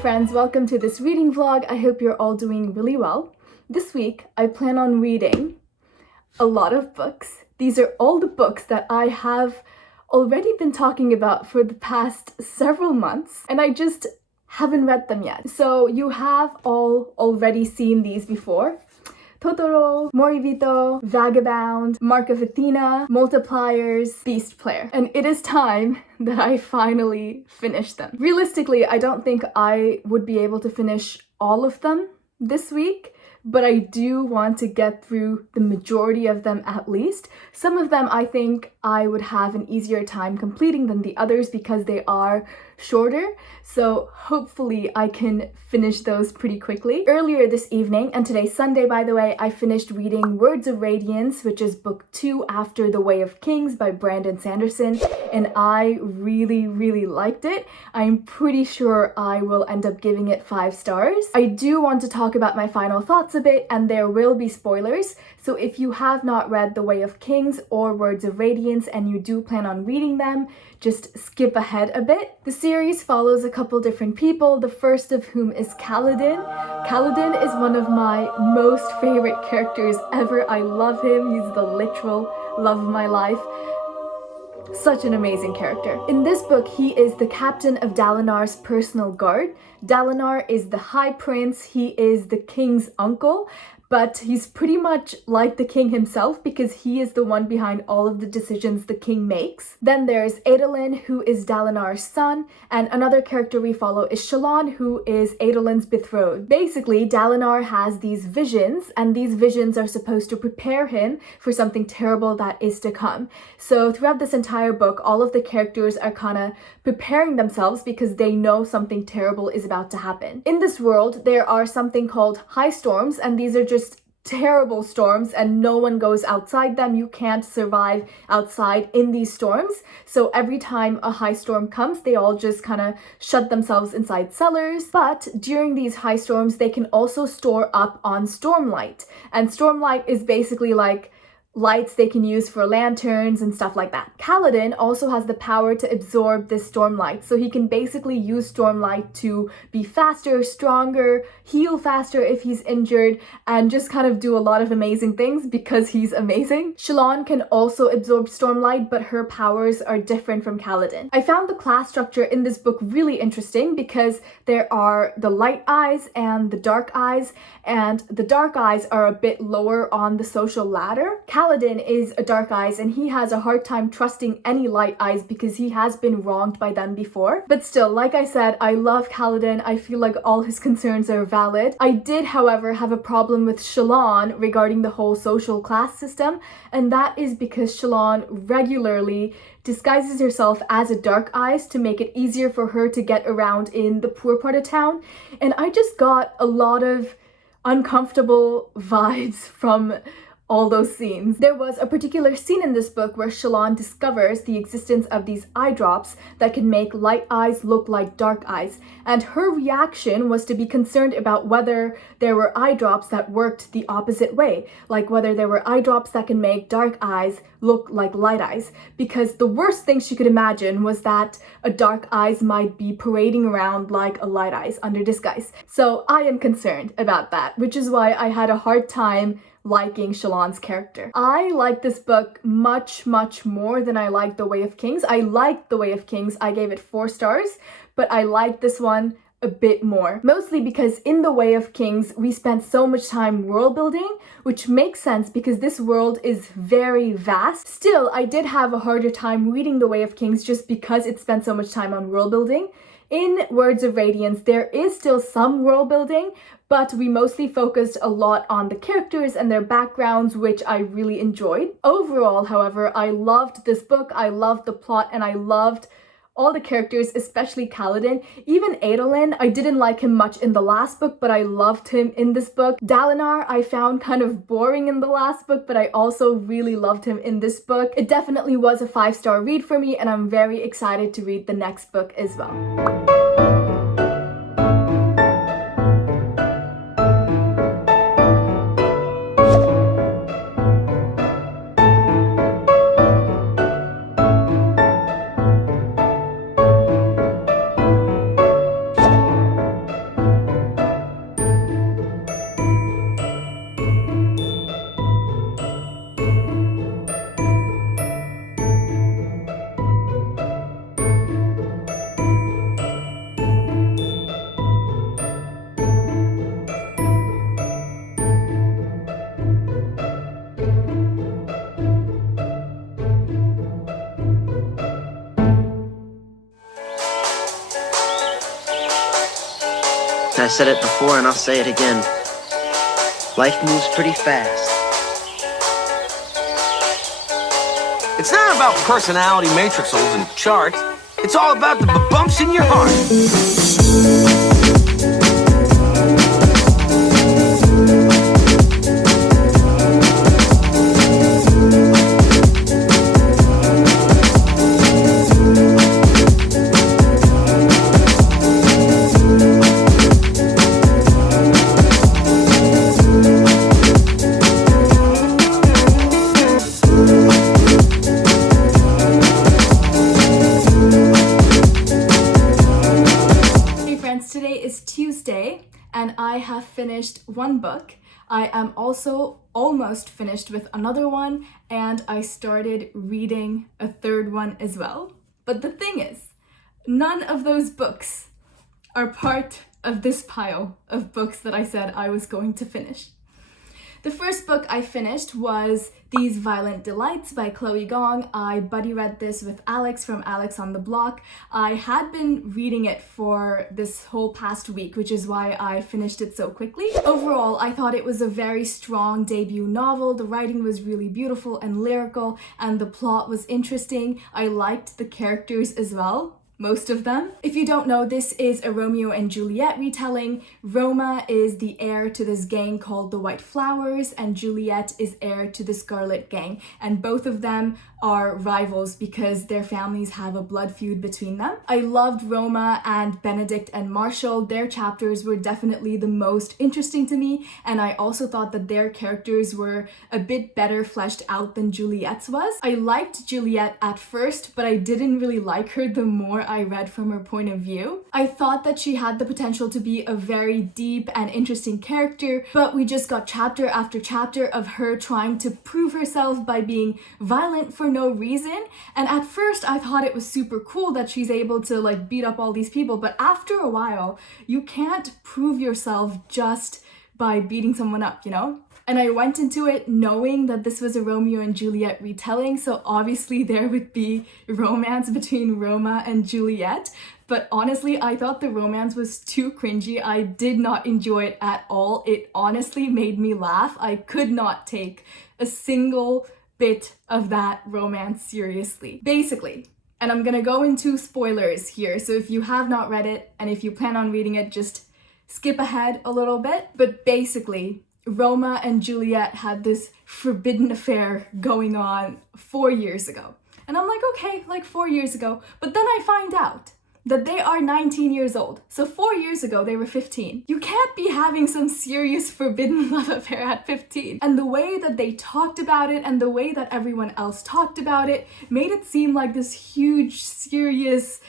friends, welcome to this reading vlog. I hope you're all doing really well. This week, I plan on reading a lot of books. These are all the books that I have already been talking about for the past several months, and I just haven't read them yet. So you have all already seen these before. Totoro, Moribito, Vagabond, Mark of Athena, Multipliers, Beast Player. And it is time that I finally finish them. Realistically, I don't think I would be able to finish all of them this week, but I do want to get through the majority of them at least. Some of them I think I would have an easier time completing than the others because they are shorter, so hopefully I can finish those pretty quickly. Earlier this evening, and today's Sunday by the way, I finished reading Words of Radiance, which is book 2 after The Way of Kings by Brandon Sanderson, and I really liked it. I'm pretty sure I will end up giving it 5 stars. I do want to talk about my final thoughts a bit, and there will be spoilers, so if you have not read The Way of Kings or Words of Radiance and you do plan on reading them, just skip ahead a bit. The series follows a couple different people, the first of whom is Kaladin. Kaladin is one of my most favorite characters ever. I love him. He's the literal love of my life. Such an amazing character. In this book, he is the captain of Dalinar's personal guard. Dalinar is the High Prince. He is the king's uncle, but he's pretty much like the king himself because he is the one behind all of the decisions the king makes. Then there's Adolin, who is Dalinar's son, and another character we follow is Shallan, who is Adolin's betrothed. Basically, Dalinar has these visions, and these visions are supposed to prepare him for something terrible that is to come. So throughout this entire book, all of the characters are kind of preparing themselves because they know something terrible is about to happen. In this world, there are something called high storms, and these are just terrible storms and no one goes outside them. You can't survive outside in these storms. So every time a high storm comes, they all just kind of shut themselves inside cellars. But during these high storms, they can also store up on stormlight. And stormlight is basically like lights they can use for lanterns and stuff like that. Kaladin also has the power to absorb this stormlight, so he can basically use stormlight to be faster, stronger, heal faster if he's injured, and just kind of do a lot of amazing things because he's amazing. Shallan can also absorb stormlight, but her powers are different from Kaladin. I found the class structure in this book really interesting because there are the light eyes and the dark eyes, and the dark eyes are a bit lower on the social ladder. Kaladin is a dark eyes and he has a hard time trusting any light eyes because he has been wronged by them before. But still, like I said, I love Kaladin. I feel like all his concerns are valid. I did, however, have a problem with Shallan regarding the whole social class system, and that is because Shallan regularly disguises herself as a dark eyes to make it easier for her to get around in the poor part of town, and I just got a lot of uncomfortable vibes from all those scenes. There was a particular scene in this book where Shallan discovers the existence of these eye drops that can make light eyes look like dark eyes, and her reaction was to be concerned about whether there were eye drops that worked the opposite way, like whether there were eye drops that can make dark eyes look like light eyes, because the worst thing she could imagine was that a dark eyes might be parading around like a light eyes under disguise. So I am concerned about that, which is why I had a hard time liking Shallan's character. I like this book much more than I liked The Way of Kings. I liked The Way of Kings. I gave it 4 stars, but I liked this one a bit more. Mostly because in The Way of Kings, we spent so much time world building, which makes sense because this world is very vast. Still, I did have a harder time reading The Way of Kings just because it spent so much time on world building. In Words of Radiance, there is still some world building, but we mostly focused a lot on the characters and their backgrounds, which I really enjoyed. Overall, however, I loved this book, I loved the plot, and I loved all the characters, especially Kaladin. Even Adolin, I didn't like him much in the last book, but I loved him in this book. Dalinar, I found kind of boring in the last book, but I also really loved him in this book. It definitely was a 5-star read for me, and I'm very excited to read the next book as well. I said it before and I'll say it again. Life moves pretty fast. It's not about personality matrixels and charts. It's all about the bumps in your heart. Today is Tuesday and I have finished one book. I am also almost finished with another one and I started reading a third one as well. But the thing is, none of those books are part of this pile of books that I said I was going to finish. The first book I finished was These Violent Delights by Chloe Gong. I buddy read this with Alex from Alex on the Block. I had been reading it for this whole past week, which is why I finished it so quickly. Overall, I thought it was a very strong debut novel. The writing was really beautiful and lyrical, and the plot was interesting. I liked the characters as well. Most of them. If you don't know, this is a Romeo and Juliet retelling. Roma is the heir to this gang called the White Flowers, and Juliet is heir to the Scarlet Gang. And both of them are rivals because their families have a blood feud between them. I loved Roma and Benedict and Marshall. Their chapters were definitely the most interesting to me, and I also thought that their characters were a bit better fleshed out than Juliet's was. I liked Juliet at first, but I didn't really like her the more I read from her point of view. I thought that she had the potential to be a very deep and interesting character, but we just got chapter after chapter of her trying to prove herself by being violent for no reason. And at first I thought it was super cool that she's able to like beat up all these people, but after a while you can't prove yourself just by beating someone up, you know? And I went into it knowing that this was a Romeo and Juliet retelling, so obviously there would be romance between Roma and Juliet. But honestly, I thought the romance was too cringy. I did not enjoy it at all. It honestly made me laugh. I could not take a single bit of that romance seriously. Basically, and I'm gonna go into spoilers here, so if you have not read it and if you plan on reading it, just skip ahead a little bit. But basically, Roma and Juliet had this forbidden affair going on 4 years ago. And I'm like, okay, like 4 years ago. But then I find out that they are 19 years old. So 4 years ago, they were 15. You can't be having some serious forbidden love affair at 15. And the way that they talked about it and the way that everyone else talked about it made it seem like this huge, serious,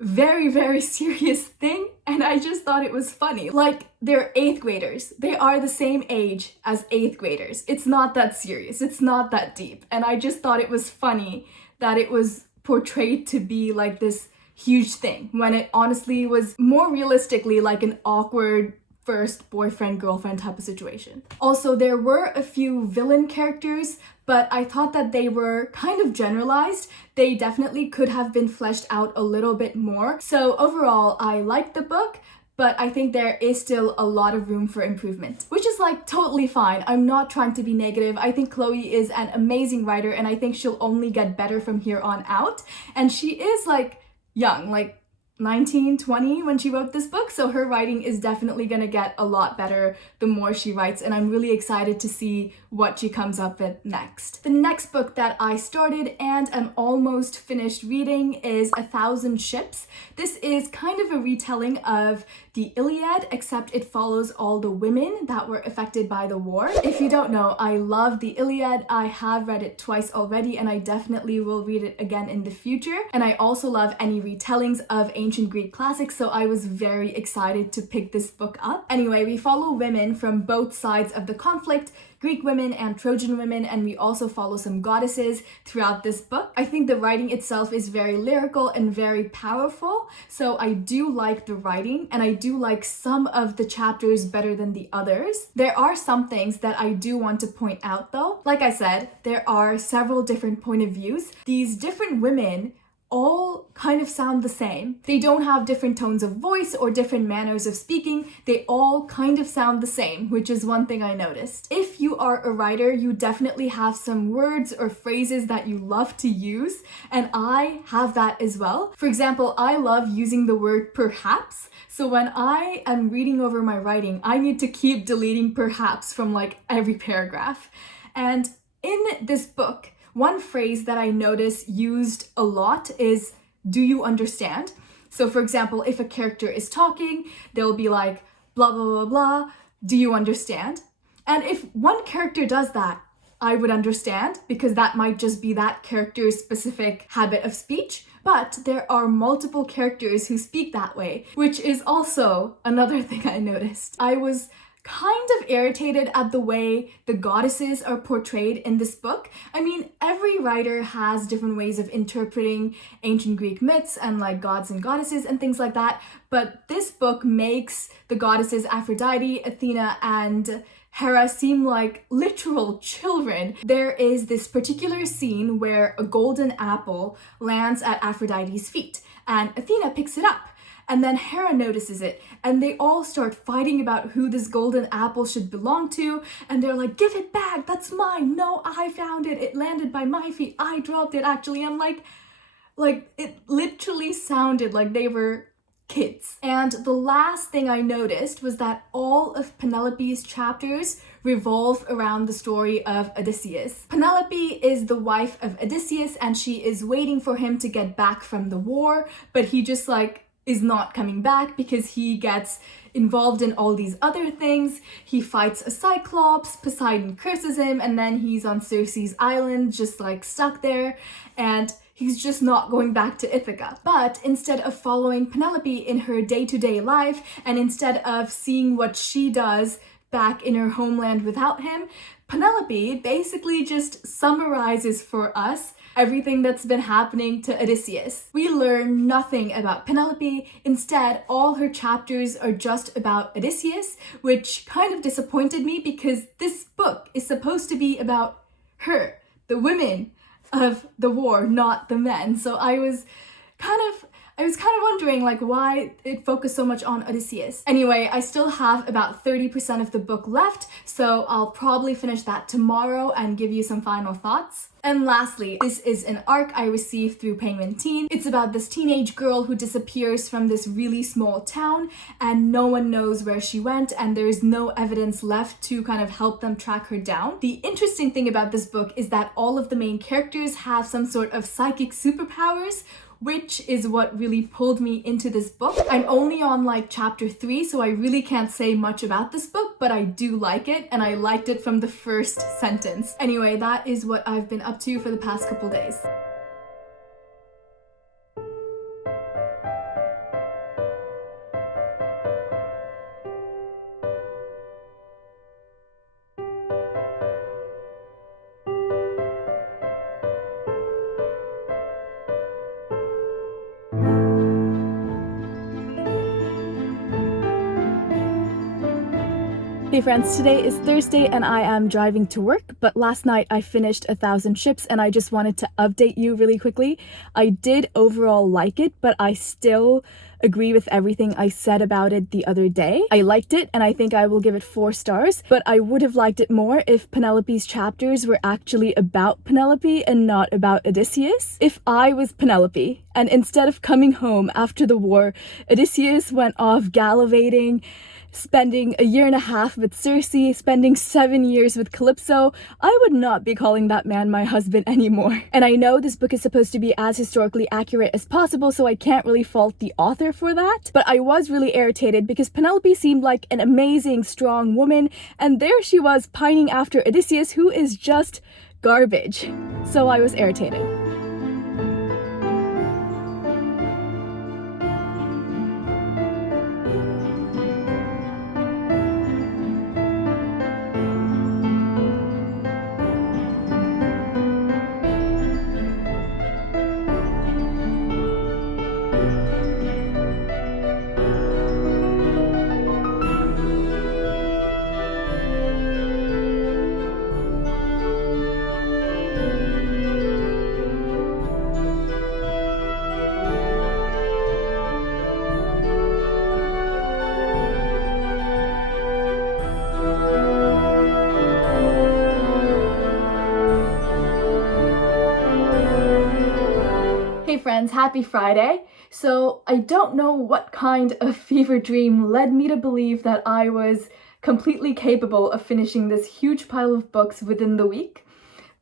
very, very serious thing, and I just thought it was funny. Like, they're 8th graders. They are the same age as 8th graders. It's not that serious. It's not that deep. And I just thought it was funny that it was portrayed to be like this huge thing when it honestly was more realistically like an awkward first boyfriend-girlfriend type of situation. Also, there were a few villain characters, but I thought that they were kind of generalized. They definitely could have been fleshed out a little bit more. So overall, I liked the book, but I think there is still a lot of room for improvement, which is like totally fine. I'm not trying to be negative. I think Chloe is an amazing writer, and I think she'll only get better from here on out. And she is like young, like 19, 20 when she wrote this book, so her writing is definitely gonna get a lot better the more she writes, and I'm really excited to see what she comes up with next. The next book that I started and am almost finished reading is 1,000 Ships. This is kind of a retelling of the Iliad, except it follows all the women that were affected by the war. If you don't know, I love the Iliad. I have read it twice already, and I definitely will read it again in the future. And I also love any retellings of ancient Greek classics, so I was very excited to pick this book up. Anyway, we follow women from both sides of the conflict, Greek women and Trojan women, and we also follow some goddesses throughout this book. I think the writing itself is very lyrical and very powerful, so I do like the writing, and I do like some of the chapters better than the others. There are some things that I do want to point out though. Like I said, there are several different point of views. These different women all kind of sound the same. They don't have different tones of voice or different manners of speaking. They all kind of sound the same, which is one thing I noticed. If you are a writer, you definitely have some words or phrases that you love to use, and I have that as well. For example, I love using the word perhaps. So when I am reading over my writing, I need to keep deleting perhaps from like every paragraph. And in this book, one phrase that I notice used a lot is, do you understand? So for example, if a character is talking, they'll be like, blah, blah, blah, blah, do you understand? And if one character does that, I would understand, because that might just be that character's specific habit of speech. But there are multiple characters who speak that way, which is also another thing I noticed. I was kind of irritated at the way the goddesses are portrayed in this book. I mean, every writer has different ways of interpreting ancient Greek myths and like gods and goddesses and things like that, but this book makes the goddesses Aphrodite, Athena, and Hera seem like literal children. There is this particular scene where a golden apple lands at Aphrodite's feet, and Athena picks it up. And then Hera notices it, and they all start fighting about who this golden apple should belong to, and they're like, give it back, that's mine, no, I found it, it landed by my feet, I dropped it actually. I'm like it literally sounded like they were kids. And the last thing I noticed was that all of Penelope's chapters revolve around the story of Odysseus. Penelope is the wife of Odysseus, and she is waiting for him to get back from the war, but he just is not coming back because he gets involved in all these other things. He fights a cyclops, Poseidon curses him, and then he's on Circe's island just stuck there, and he's just not going back to Ithaca. But instead of following Penelope in her day-to-day life, and instead of seeing what she does back in her homeland without him, Penelope basically just summarizes for us everything that's been happening to Odysseus. We learn nothing about Penelope. Instead, all her chapters are just about Odysseus, which kind of disappointed me because this book is supposed to be about her, the women of the war, not the men. So I was kind of wondering why it focused so much on Odysseus. Anyway, I still have about 30% of the book left, so I'll probably finish that tomorrow and give you some final thoughts. And lastly, this is an arc I received through Penguin Teen. It's about this teenage girl who disappears from this really small town, and no one knows where she went, and there's no evidence left to kind of help them track her down. The interesting thing about this book is that all of the main characters have some sort of psychic superpowers, which is what really pulled me into this book. I'm only on chapter 3, so I really can't say much about this book, but I do like it, and I liked it from the first sentence. Anyway, that is what I've been up to for the past couple days. Hey friends, today is Thursday and I am driving to work, but last night I finished 1,000 Ships and I just wanted to update you really quickly. I did overall like it, but I still agree with everything I said about it the other day. I liked it and I think I will give it 4 stars, but I would have liked it more if Penelope's chapters were actually about Penelope and not about Odysseus. If I was Penelope and instead of coming home after the war, Odysseus went off gallivanting, spending 1.5 years with Circe, spending 7 years with Calypso, I would not be calling that man my husband anymore. And I know this book is supposed to be as historically accurate as possible, so I can't really fault the author for that, but I was really irritated because Penelope seemed like an amazing, strong woman, and there she was pining after Odysseus, who is just garbage. So I was irritated. Hey friends, happy Friday. So I don't know what kind of fever dream led me to believe that I was completely capable of finishing this huge pile of books within the week,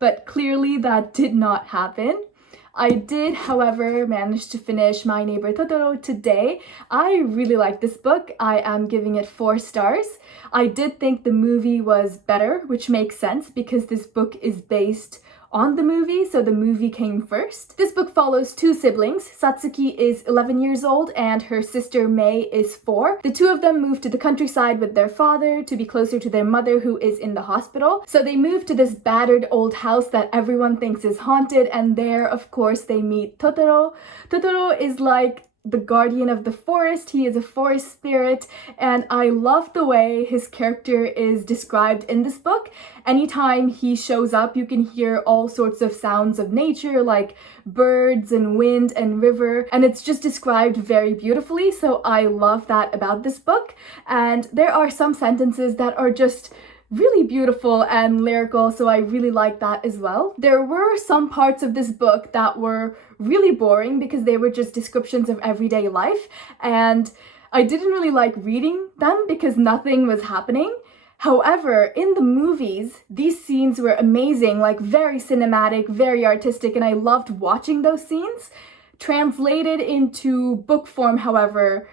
but clearly that did not happen. I did, however, manage to finish My Neighbor Totoro today. I really like this book. I am giving it 4 stars. I did think the movie was better, which makes sense because this book is based on the movie, so the movie came first. This book follows 2 siblings. Satsuki is 11 years old and her sister Mei is 4. The 2 of them moved to the countryside with their father to be closer to their mother who is in the hospital. So they moved to this battered old house that everyone thinks is haunted, and there, of course, they meet Totoro. Totoro is like the guardian of the forest. He is a forest spirit, and I love the way his character is described in this book. Anytime he shows up, you can hear all sorts of sounds of nature, like birds and wind and river, and it's just described very beautifully, so I love that about this book. And there are some sentences that are just really beautiful and lyrical, so I really like that as well. There were some parts of this book that were really boring because they were just descriptions of everyday life, and I didn't really like reading them because nothing was happening. However, in the movies, these scenes were amazing, like very cinematic, very artistic, and I loved watching those scenes. Translated into book form, however,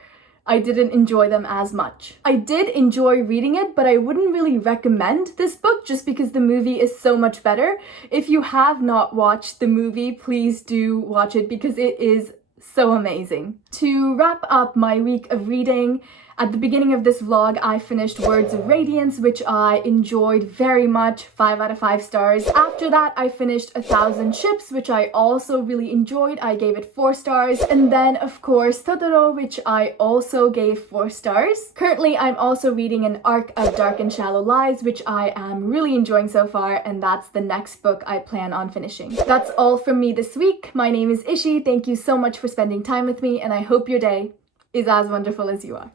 I didn't enjoy them as much. I did enjoy reading it, but I wouldn't really recommend this book just because the movie is so much better. If you have not watched the movie, please do watch it because it is so amazing. To wrap up my week of reading, at the beginning of this vlog, I finished Words of Radiance, which I enjoyed very much, 5 out of 5 stars. After that, I finished 1,000 Ships, which I also really enjoyed. I gave it 4 stars. And then, of course, Totoro, which I also gave 4 stars. Currently, I'm also reading an arc of Dark and Shallow Lies, which I am really enjoying so far, and that's the next book I plan on finishing. That's all from me this week. My name is Ishi. Thank you so much for spending time with me, and I hope your day is as wonderful as you are.